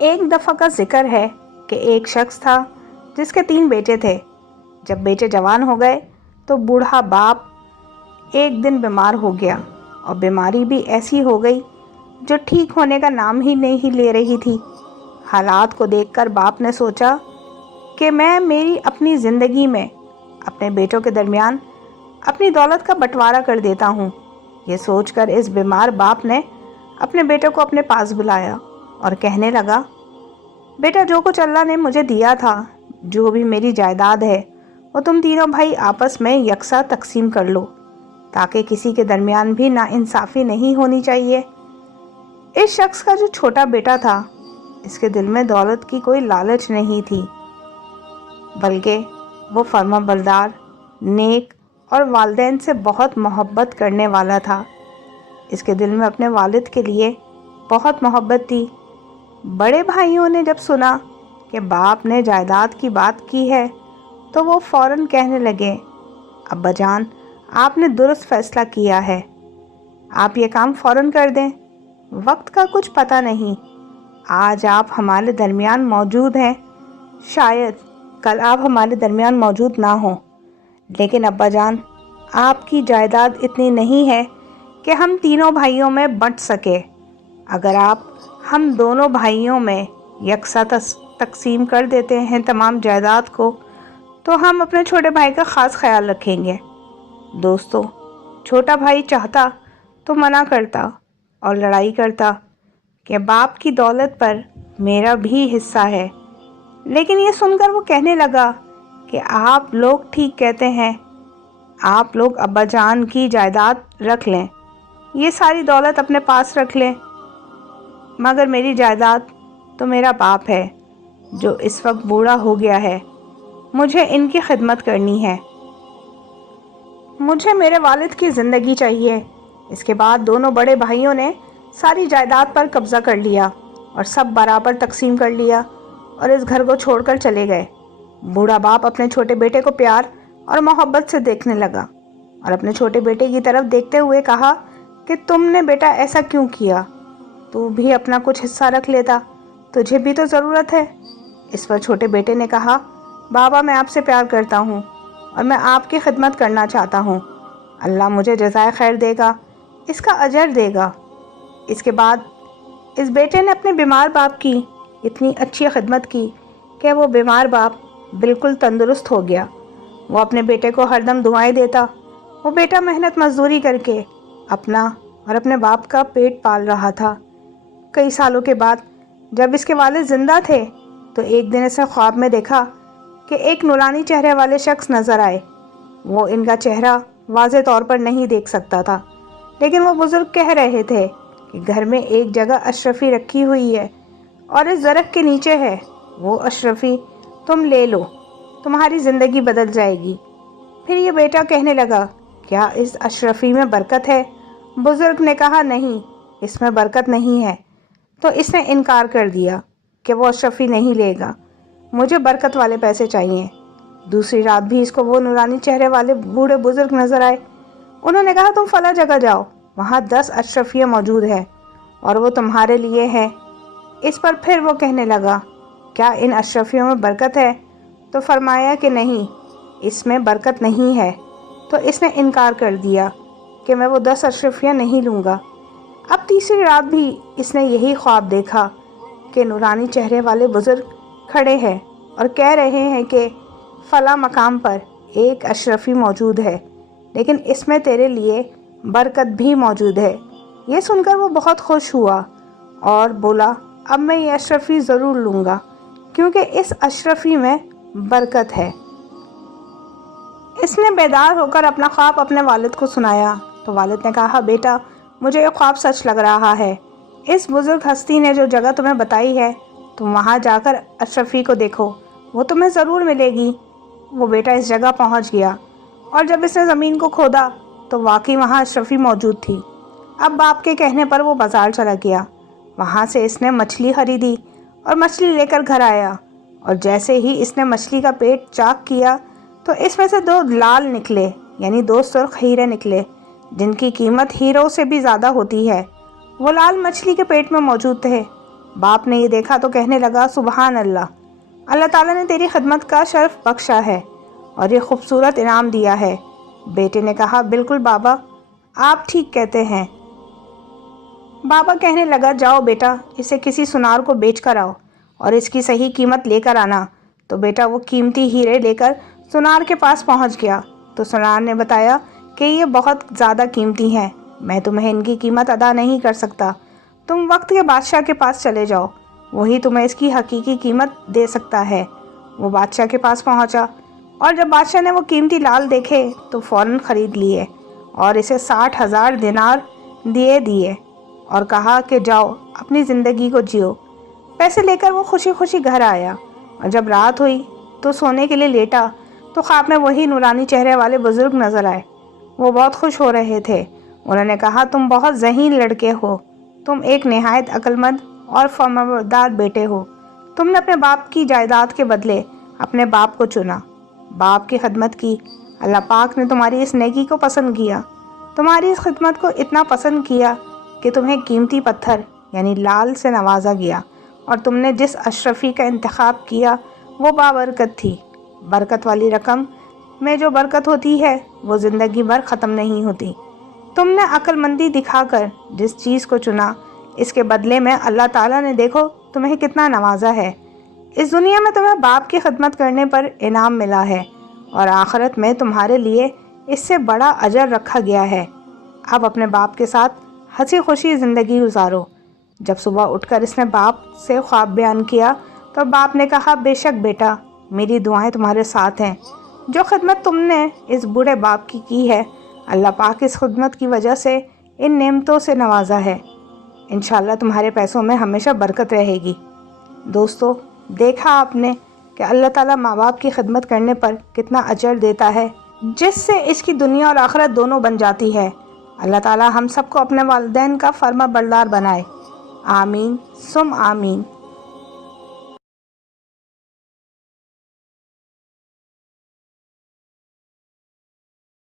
ایک دفعہ کا ذکر ہے کہ ایک شخص تھا جس کے 3 بیٹے تھے۔ جب بیٹے جوان ہو گئے تو بوڑھا باپ ایک دن بیمار ہو گیا، اور بیماری بھی ایسی ہو گئی جو ٹھیک ہونے کا نام ہی نہیں لے رہی تھی۔ حالات کو دیکھ کر باپ نے سوچا کہ میں میری اپنی زندگی میں اپنے بیٹوں کے درمیان اپنی دولت کا بٹوارا کر دیتا ہوں۔ یہ سوچ کر اس بیمار باپ نے اپنے بیٹوں کو اپنے پاس بلایا اور کہنے لگا، بیٹا، جو کچھ اللہ نے مجھے دیا تھا، جو بھی میری جائیداد ہے، وہ تم تینوں بھائی آپس میں یکساں تقسیم کر لو، تاکہ کسی کے درمیان بھی ناانصافی نہیں ہونی چاہیے۔ اس شخص کا جو چھوٹا بیٹا تھا، اس کے دل میں دولت کی کوئی لالچ نہیں تھی، بلکہ وہ فرما بردار، نیک اور والدین سے بہت محبت کرنے والا تھا۔ اس کے دل میں اپنے والد کے لیے بہت محبت تھی۔ بڑے بھائیوں نے جب سنا کہ باپ نے جائیداد کی بات کی ہے تو وہ فوراً کہنے لگے، ابا جان، آپ نے درست فیصلہ کیا ہے، آپ یہ کام فوراً کر دیں۔ وقت کا کچھ پتہ نہیں، آج آپ ہمارے درمیان موجود ہیں، شاید کل آپ ہمارے درمیان موجود نہ ہوں، لیکن ابا جان، آپ کی جائیداد اتنی نہیں ہے کہ ہم تینوں بھائیوں میں بانٹ سکے۔ اگر آپ ہم دونوں بھائیوں میں یکساں تقسیم کر دیتے ہیں تمام جائیداد کو، تو ہم اپنے چھوٹے بھائی کا خاص خیال رکھیں گے۔ دوستو، چھوٹا بھائی چاہتا تو منع کرتا اور لڑائی کرتا کہ باپ کی دولت پر میرا بھی حصہ ہے، لیکن یہ سن کر وہ کہنے لگا کہ آپ لوگ ٹھیک کہتے ہیں، آپ لوگ ابا جان کی جائیداد رکھ لیں، یہ ساری دولت اپنے پاس رکھ لیں، مگر میری جائیداد تو میرا باپ ہے جو اس وقت بوڑھا ہو گیا ہے، مجھے ان کی خدمت کرنی ہے، مجھے میرے والد کی زندگی چاہیے۔ اس کے بعد دونوں بڑے بھائیوں نے ساری جائیداد پر قبضہ کر لیا اور سب برابر تقسیم کر لیا اور اس گھر کو چھوڑ کر چلے گئے۔ بوڑھا باپ اپنے چھوٹے بیٹے کو پیار اور محبت سے دیکھنے لگا اور اپنے چھوٹے بیٹے کی طرف دیکھتے ہوئے کہا کہ تم نے بیٹا ایسا کیوں کیا؟ تو بھی اپنا کچھ حصہ رکھ لیتا، تجھے بھی تو ضرورت ہے۔ اس پر چھوٹے بیٹے نے کہا، بابا، میں آپ سے پیار کرتا ہوں اور میں آپ کی خدمت کرنا چاہتا ہوں، اللہ مجھے جزائے خیر دے گا، اس کا اجر دے گا۔ اس کے بعد اس بیٹے نے اپنے بیمار باپ کی اتنی اچھی خدمت کی کہ وہ بیمار باپ بالکل تندرست ہو گیا۔ وہ اپنے بیٹے کو ہر دم دعائیں دیتا۔ وہ بیٹا محنت مزدوری کر کے اپنا اور اپنے باپ کا پیٹ پال رہا تھا۔ کئی سالوں کے بعد جب اس کے والد زندہ تھے تو ایک دن اسے خواب میں دیکھا کہ ایک نورانی چہرے والے شخص نظر آئے۔ وہ ان کا چہرہ واضح طور پر نہیں دیکھ سکتا تھا، لیکن وہ بزرگ کہہ رہے تھے کہ گھر میں ایک جگہ اشرفی رکھی ہوئی ہے اور اس درخت کے نیچے ہے، وہ اشرفی تم لے لو، تمہاری زندگی بدل جائے گی۔ پھر یہ بیٹا کہنے لگا، کیا اس اشرفی میں برکت ہے؟ بزرگ نے کہا، نہیں، اس میں برکت نہیں ہے۔ تو اس نے انکار کر دیا کہ وہ اشرفی نہیں لے گا، مجھے برکت والے پیسے چاہیے۔ دوسری رات بھی اس کو وہ نورانی چہرے والے بوڑھے بزرگ نظر آئے۔ انہوں نے کہا، تم فلاں جگہ جاؤ، وہاں 10 اشرفیاں موجود ہیں اور وہ تمہارے لیے ہیں۔ اس پر پھر وہ کہنے لگا، کیا ان اشرفیوں میں برکت ہے؟ تو فرمایا کہ نہیں، اس میں برکت نہیں ہے۔ تو اس نے انکار کر دیا کہ میں وہ 10 اشرفیاں نہیں لوں گا۔ اب تیسری رات بھی اس نے یہی خواب دیکھا کہ نورانی چہرے والے بزرگ کھڑے ہیں اور کہہ رہے ہیں کہ فلاں مقام پر ایک اشرفی موجود ہے، لیکن اس میں تیرے لیے برکت بھی موجود ہے۔ یہ سن کر وہ بہت خوش ہوا اور بولا، اب میں یہ اشرفی ضرور لوں گا، کیونکہ اس اشرفی میں برکت ہے۔ اس نے بیدار ہو کر اپنا خواب اپنے والد کو سنایا تو والد نے کہا، بیٹا، مجھے یہ خواب سچ لگ رہا ہے۔ اس بزرگ ہستی نے جو جگہ تمہیں بتائی ہے، تم وہاں جا کر اشرفی کو دیکھو، وہ تمہیں ضرور ملے گی۔ وہ بیٹا اس جگہ پہنچ گیا اور جب اس نے زمین کو کھودا تو واقعی وہاں اشرفی موجود تھی۔ اب باپ کے کہنے پر وہ بازار چلا گیا، وہاں سے اس نے مچھلی خریدی اور مچھلی لے کر گھر آیا، اور جیسے ہی اس نے مچھلی کا پیٹ چاک کیا تو اس میں سے 2 لال نکلے، یعنی 2 سرخ ہیرے نکلے، جن کی قیمت ہیروں سے بھی زیادہ ہوتی ہے۔ وہ لال مچھلی کے پیٹ میں موجود تھے باپ نے یہ دیکھا تو کہنے لگا سبحان اللہ، اللہ تعالیٰ نے تیری خدمت کا شرف بخشا ہے اور یہ خوبصورت انعام دیا ہے۔ بیٹے نے کہا بالکل بابا، آپ ٹھیک کہتے ہیں۔ بابا کہنے لگا جاؤ بیٹا، اسے کسی سنار کو بیچ کر آؤ اور اس کی صحیح قیمت لے کر آنا۔ تو بیٹا وہ قیمتی ہیرے لے کر سنار کے پاس پہنچ گیا تو سنار نے بتایا کہ یہ بہت زیادہ قیمتی ہیں، میں تمہیں ان کی قیمت ادا نہیں کر سکتا، تم وقت کے بادشاہ کے پاس چلے جاؤ، وہی تمہیں اس کی حقیقی قیمت دے سکتا ہے۔ وہ بادشاہ کے پاس پہنچا اور جب بادشاہ نے وہ قیمتی لال دیکھے تو فوراً خرید لیے اور اسے 60,000 دینار دیے اور کہا کہ جاؤ اپنی زندگی کو جیو۔ پیسے لے کر وہ خوشی خوشی گھر آیا اور جب رات ہوئی تو سونے کے لیے لیٹا تو خواب میں وہی نورانی چہرے والے بزرگ نظر آئے۔ وہ بہت خوش ہو رہے تھے۔ انہوں نے کہا تم بہت ذہین لڑکے ہو، تم ایک نہایت عقلمند اور فرمانبردار بیٹے ہو، تم نے اپنے باپ کی جائیداد کے بدلے اپنے باپ کو چنا، باپ کی خدمت کی، اللہ پاک نے تمہاری اس نیکی کو پسند کیا، تمہاری اس خدمت کو اتنا پسند کیا کہ تمہیں قیمتی پتھر یعنی لال سے نوازا گیا اور تم نے جس اشرفی کا انتخاب کیا وہ بابرکت تھی۔ برکت والی رقم میں جو برکت ہوتی ہے وہ زندگی بھر ختم نہیں ہوتی۔ تم نے عقل مندی دکھا کر جس چیز کو چنا، اس کے بدلے میں اللہ تعالیٰ نے دیکھو تمہیں کتنا نوازا ہے۔ اس دنیا میں تمہیں باپ کی خدمت کرنے پر انعام ملا ہے اور آخرت میں تمہارے لیے اس سے بڑا اجر رکھا گیا ہے۔ اب اپنے باپ کے ساتھ ہنسی خوشی زندگی گزارو۔ جب صبح اٹھ کر اس نے باپ سے خواب بیان کیا تو باپ نے کہا بے شک بیٹا، میری دعائیں تمہارے ساتھ ہیں، جو خدمت تم نے اس بوڑھے باپ کی ہے، اللہ پاک اس خدمت کی وجہ سے ان نعمتوں سے نوازا ہے، انشاءاللہ تمہارے پیسوں میں ہمیشہ برکت رہے گی۔ دوستو، دیکھا آپ نے کہ اللہ تعالیٰ ماں باپ کی خدمت کرنے پر کتنا اجر دیتا ہے، جس سے اس کی دنیا اور آخرت دونوں بن جاتی ہے۔ اللہ تعالیٰ ہم سب کو اپنے والدین کا فرما بردار بنائے، آمین ثم آمین۔